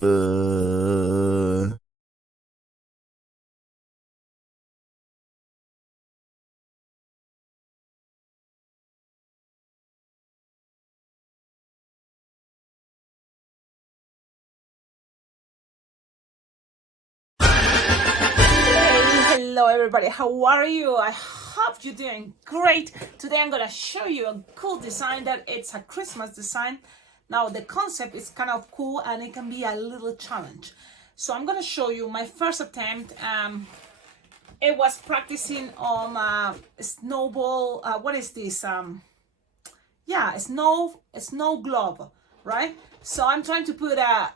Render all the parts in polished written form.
Uh, Hello everybody, how are you? I hope you're doing great. Today I'm gonna show you a cool design that it's a Christmas design. Now the concept is kind of cool and it can be a little challenge. So I'm gonna show you my first attempt. It was practicing on a snowball. What is this? Yeah, a snow globe, right? So I'm trying to put a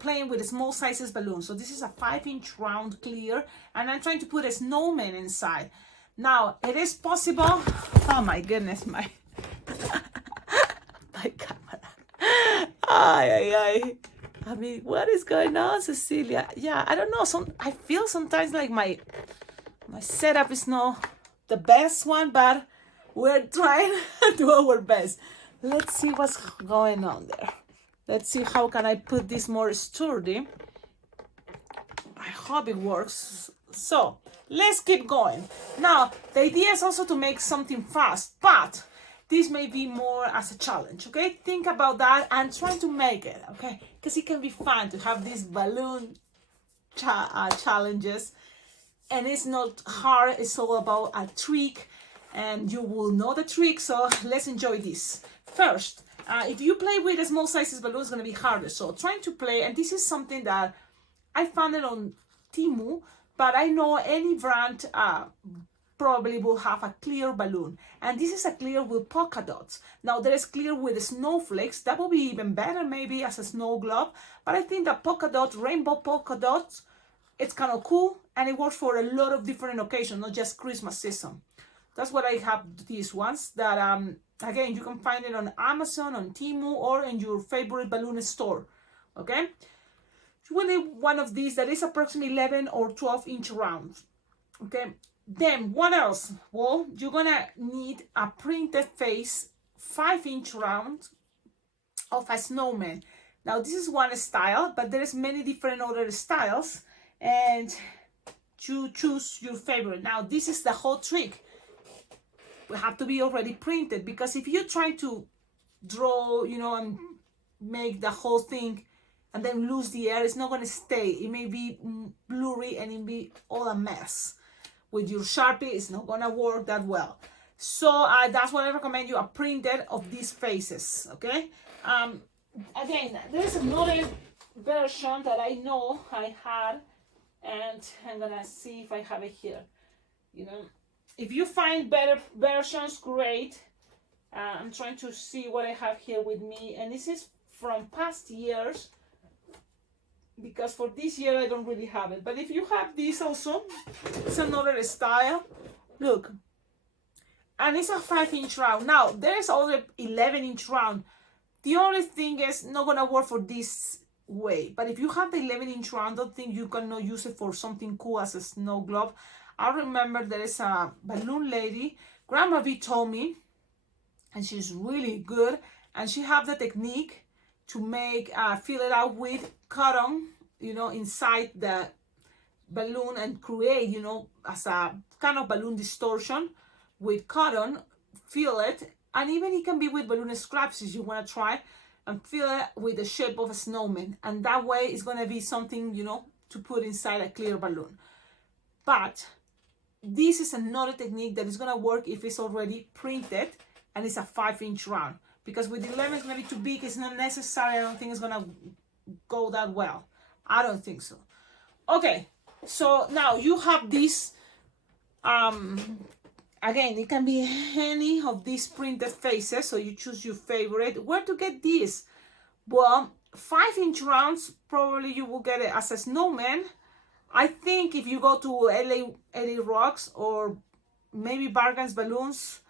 playing with a small sizes balloon. So this is a 5-inch round clear, and I'm trying to put a snowman inside. Now it is possible. Oh my goodness, my my camera. Ay, ay, ay. I mean, what is going on, Cecilia? Yeah, I don't know. I feel sometimes like my setup is not the best one, but we're trying to do our best. Let's see what's going on there. Let's see how can I put this more sturdy. I hope it works. So let's keep going. Now the idea is also to make something fast, but this may be more as a challenge. Okay, think about that and try to make it. Okay, because it can be fun to have these balloon challenges, and it's not hard. It's all about a trick, and you will know the trick. So let's enjoy this first. If you play with a small sizes balloon, it's going to be harder. So trying to play, and this is something that I found it on Temu, but I know any brand probably will have a clear balloon. And this is a clear with polka dots. Now there is clear with snowflakes. That will be even better maybe as a snow globe. But I think that polka dots, rainbow polka dots, it's kind of cool, and it works for a lot of different occasions, not just Christmas season. That's what I have, these ones that again, you can find it on Amazon, on Temu, or in your favorite balloon store. Okay, you will need one of these that is approximately 11 or 12-inch round. Okay, then what else? Well, you're gonna need a printed face 5-inch round of a snowman. Now this is one style, but there's many different other styles, and you choose your favorite. Now this is the whole trick. We have to be already printed, because if you try to draw, and make the whole thing and then lose the air, it's not going to stay. It may be blurry and it be all a mess. With your Sharpie, it's not going to work that well. So that's why I recommend you a printed of these faces. Okay, again, there's another version that I know I had, and I'm gonna see if I have it here. If you find better versions, great. I'm trying to see what I have here with me, and this is from past years, because for this year I don't really have it. But if you have this also, it's another style. Look, and it's a 5-inch round. Now there's other 11-inch round. The only thing is not gonna work for this way. But if you have the 11-inch round, I don't think you cannot use it for something cool as a snow globe. I remember there is a balloon lady, Grandma V told me, and she's really good, and she have the technique to make fill it out with cotton, inside the balloon, and create, as a kind of balloon distortion with cotton, fill it, and even it can be with balloon scraps if you want to try, and fill it with the shape of a snowman, and that way it's going to be something, to put inside a clear balloon. But this is another technique that is going to work if it's already printed and it's a 5-inch round, because with 11 it's going to be too big. It's not necessary. I don't think it's going to go that well. I don't think so. Okay, so now you have this. Again, it can be any of these printed faces, so you choose your favorite. Where to get these? Well, 5-inch rounds, probably you will get it as a snowman. I think if you go to LA Rocks or maybe Bargain's Balloons,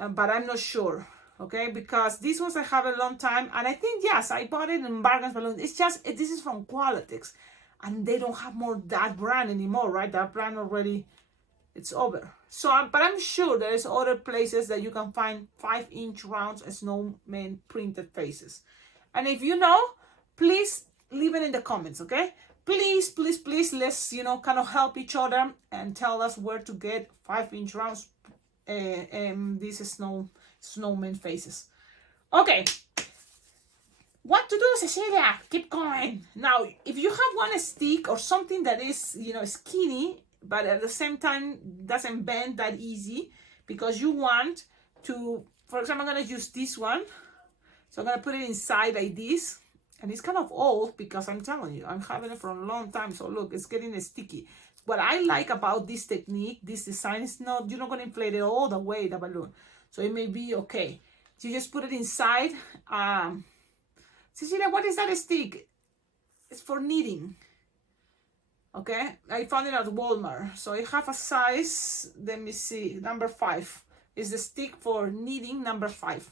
but I'm not sure, okay? Because these ones I have a long time, and I think, yes, I bought it in Bargain's Balloons. It's just, this is from Qualitix, and they don't have more that brand anymore, right? That brand already, it's over. So, but I'm sure there's other places that you can find 5-inch rounds and snowman printed faces. And if you know, please leave it in the comments, okay? Please, please, please, let's, you know, kind of help each other and tell us where to get 5-inch rounds, these snowman faces. Okay, what to do, Cecilia? Keep going. Now, if you have one stick or something that is, you know, skinny, but at the same time doesn't bend that easy, because you want to, for example, I'm gonna use this one. So I'm gonna put it inside like this. And it's kind of old, because I'm telling you, I'm having it for a long time. So look, it's getting sticky. What I like about this technique, this design, is not, you're not gonna inflate it all the way, the balloon. So it may be okay. So you just put it inside. Cecilia, what is that stick? It's for knitting. Okay, I found it at Walmart. So I have a size, let me see, number 5. Is the stick for knitting, number 5.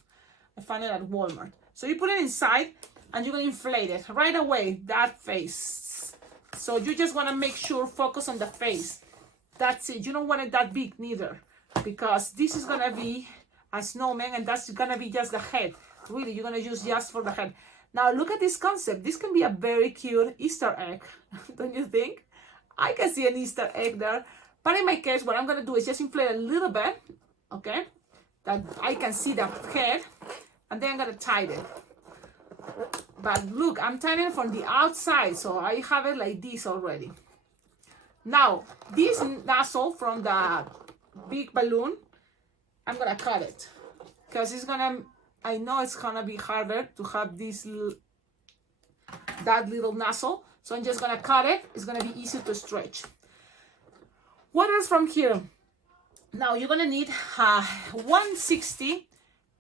I found it at Walmart. So you put it inside and you're gonna inflate it right away, that face. So you just wanna make sure, focus on the face. That's it. You don't want it that big neither, because this is gonna be a snowman and that's gonna be just the head. Really, you're gonna use just for the head. Now look at this concept. This can be a very cute Easter egg, don't you think? I can see an Easter egg there. But in my case, what I'm gonna do is just inflate a little bit, okay? That I can see the head, and then I'm gonna tie it. But look, I'm tying it from the outside, so I have it like this already. Now, this nozzle from the big balloon, I'm gonna cut it, because it's gonna, I know it's gonna be harder to have this that little nozzle, so I'm just gonna cut it. It's gonna be easy to stretch. What else from here? Now you're gonna need 160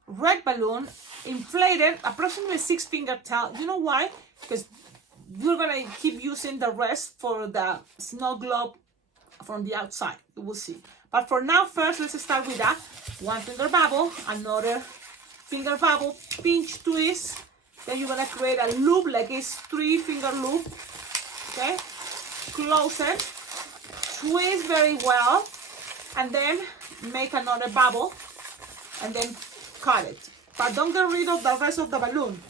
red balloon, inflated, approximately 6-finger tall. You know why? Because you're gonna keep using the rest for the snow globe from the outside. You will see. But for now, first let's start with that 1-finger bubble, another finger bubble, pinch twist. Then you're gonna create a loop, like it's 3-finger loop. Okay, close it, twist very well, and then make another bubble, and then cut it. But don't get rid of the rest of the balloon.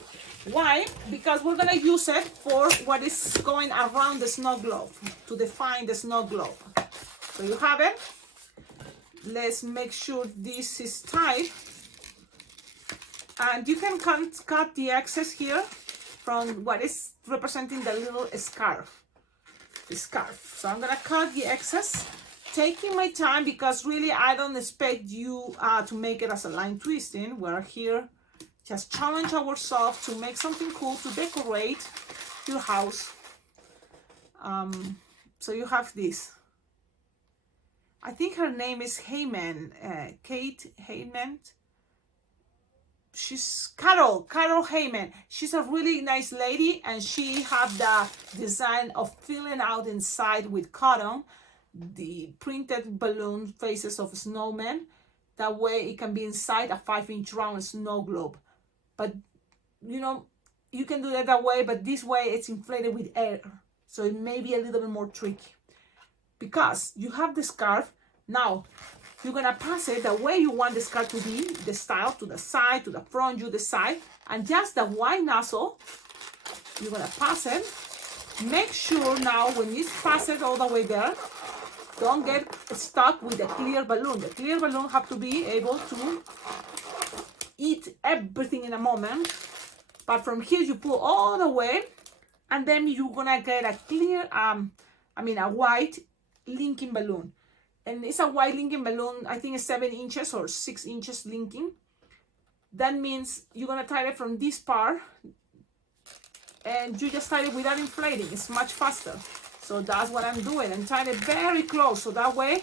Why? Because we're gonna use it for what is going around the snow globe, to define the snow globe. So you have it. Let's make sure this is tight. And you can cut the excess here from what is representing the little scarf. The scarf. So I'm gonna cut the excess, taking my time, because really I don't expect you to make it as a line twisting. We're here just challenge ourselves to make something cool to decorate your house. So you have this. I think her name is Heyman, Kate Heyman. She's Carol Heyman. She's a really nice lady, and she have the design of filling out inside with cotton the printed balloon faces of snowmen. That way it can be inside a 5-inch round snow globe. But you know, you can do that way, but this way it's inflated with air, so it may be a little bit more tricky. Because you have the scarf, now you're gonna pass it the way you want the scarf to be, the style, to the side, to the front, you decide, and just the white nozzle, you're gonna pass it. Make sure now when you pass it all the way there, don't get stuck with the clear balloon. The clear balloon have to be able to eat everything in a moment. But from here you pull all the way, and then you're gonna get a clear, a white linking balloon. And it's a white linking balloon, I think it's 7 inches or 6 inches linking. That means you're gonna tie it from this part, and you just tie it without inflating. It's much faster. So that's what I'm doing. I'm tying it very close, so that way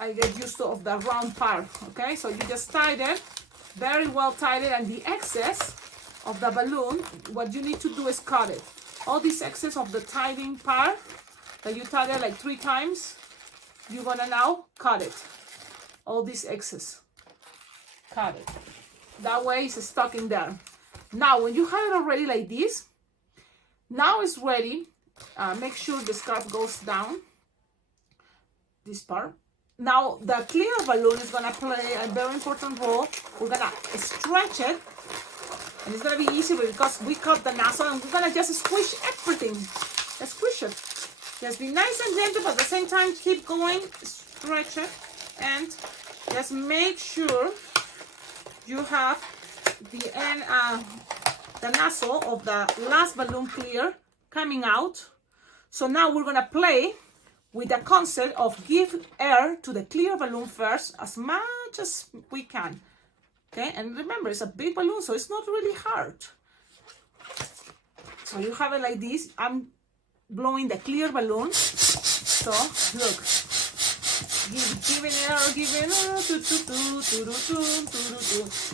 I get used to of the round part. Okay, so you just tied it very well, tied it, and the excess of the balloon, what you need to do is cut it. All this excess of the tying part that you tied it like 3 times, you're gonna now cut it. All this excess, cut it. That way it's stuck in there. Now when you have it already like this, now it's ready. Make sure the scarf goes down, this part. Now the clear balloon is gonna play a very important role. We're gonna stretch it And it's gonna be easy because we cut the nozzle and we're gonna just squish everything. Let's squish it. Just be nice and gentle, but at the same time keep going, stretch it, and just make sure you have the end, the nozzle of the last balloon clear coming out. So now we're gonna play with the concept of give air to the clear balloon first as much as we can. Okay, and remember, it's a big balloon, so it's not really hard. So you have it like this. I'm blowing the clear balloon. So look, giving air.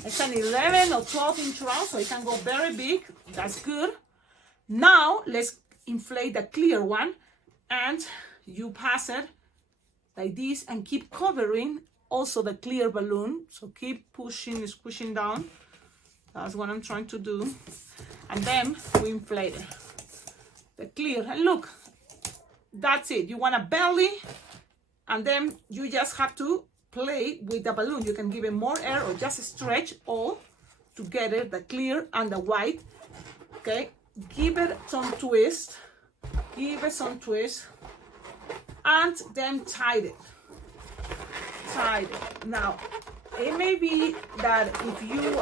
It's an 11 or 12 inch round, so it can go very big. That's good. Now let's inflate the clear one, and you pass it like this and keep covering also the clear balloon. So keep pushing, squishing down. That's what I'm trying to do. And then we inflate it. The clear, and look, that's it. You want a belly, and then you just have to play with the balloon. You can give it more air or just stretch all together, the clear and the white. Okay, give it some twist, and then tie it. Now, it may be that if you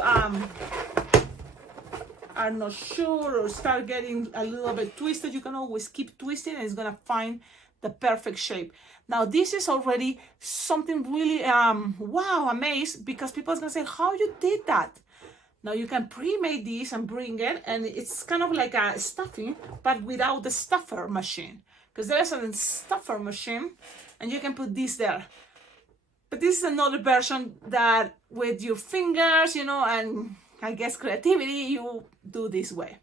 are not sure or start getting a little bit twisted, you can always keep twisting and it's gonna find the perfect shape. Now this is already something really wow, amazed, because people are gonna say, how you did that? Now you can pre-make this and bring it, and it's kind of like a stuffing, but without the stuffer machine, because there's a stuffer machine and you can put this there. But this is another version that with your fingers, you know, and I guess creativity, you do this way.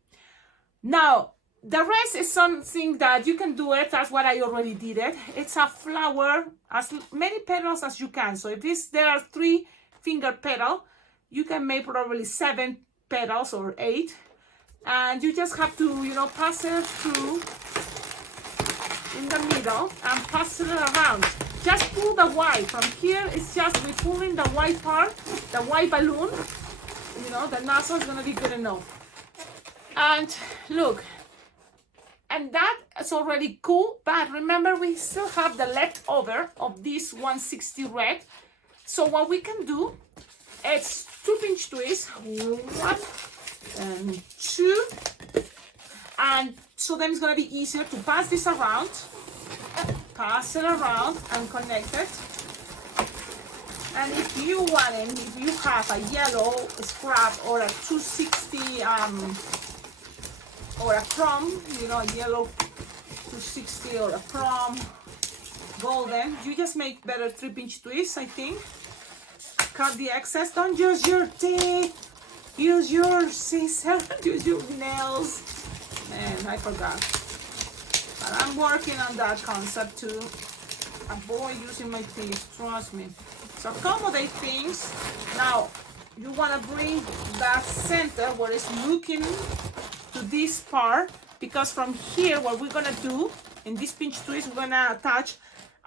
Now, the rest is something that you can do it. That's what I already did it. It's a flower, as many petals as you can. So if there are 3 finger petal, you can make probably 7 petals or 8. And you just have to, you know, pass it through in the middle and pass it around. Just pull the white. From here, it's just we're pulling the white part, the white balloon. You know, the nozzle is gonna be good enough. And look, and that is already cool, but remember we still have the leftover of this 160 red. So what we can do, it's 2 pinch twists, 1 and 2, and so then it's gonna be easier to pass this around, pass it around and connect it. And if you want it, if you have a yellow scrap or a 260 or a chrome, you know, a yellow 260 or a chrome golden, you just make better 3 pinch twists, I think. Cut the excess. Don't use your teeth. Use your scissors. Use your nails. Man, I forgot. But I'm working on that concept to avoid using my teeth. Trust me. So accommodate things. Now you want to bring that center where it's looking to this part, because from here what we're gonna do in this pinch twist, we're gonna attach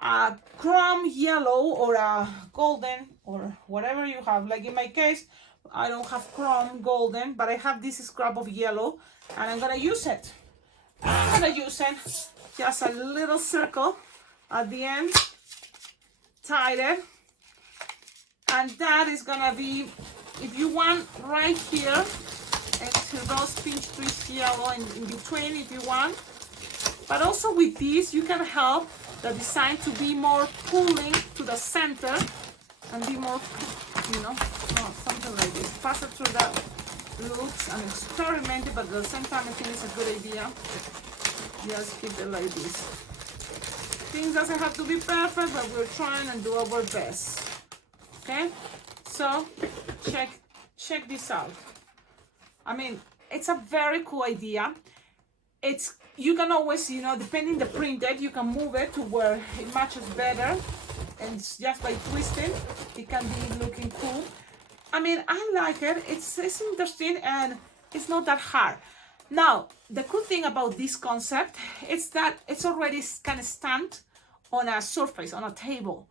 a chrome yellow or a golden or whatever you have. Like in my case, I don't have chrome golden, but I have this scrap of yellow, and I'm gonna use it. I'm gonna use it just a little circle at the end, tie it. And that is gonna be, if you want, right here, into those pinch twist yellow in between if you want. But also with this, you can help the design to be more pulling to the center and be more, you know, something like this. Pass it through the loops and experiment it, but at the same time, I think it's a good idea. Just keep it like this. Things doesn't have to be perfect, but we're trying and do our best. Okay, so check this out. I mean, it's a very cool idea. It's, you can always, you know, depending the printed, you can move it to where it matches better, and just by twisting, it can be looking cool. I mean, I like it. It's interesting and it's not that hard. Now, the cool thing about this concept is that it's already kind of stamped on a surface, on a table.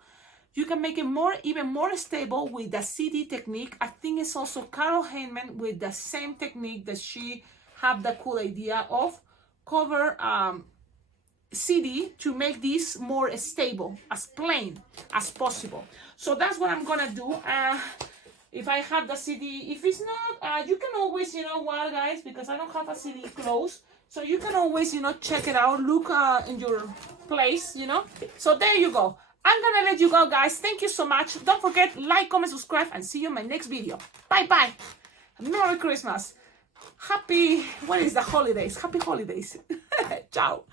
You can make it more, even more stable with the CD technique. I think it's also Carol Heyman with the same technique that she had the cool idea of cover CD to make this more stable, as plain as possible. So that's what I'm gonna do. If I have the CD, if it's not, you can always, you know what, guys, because I don't have a CD close, so you can always, you know, check it out, look in your place, you know. So there you go. I'm gonna let you go, guys. Thank you so much. Don't forget, like, comment, subscribe, and see you in my next video. Bye bye. Merry Christmas. Happy, what is the holidays? Happy holidays. Ciao.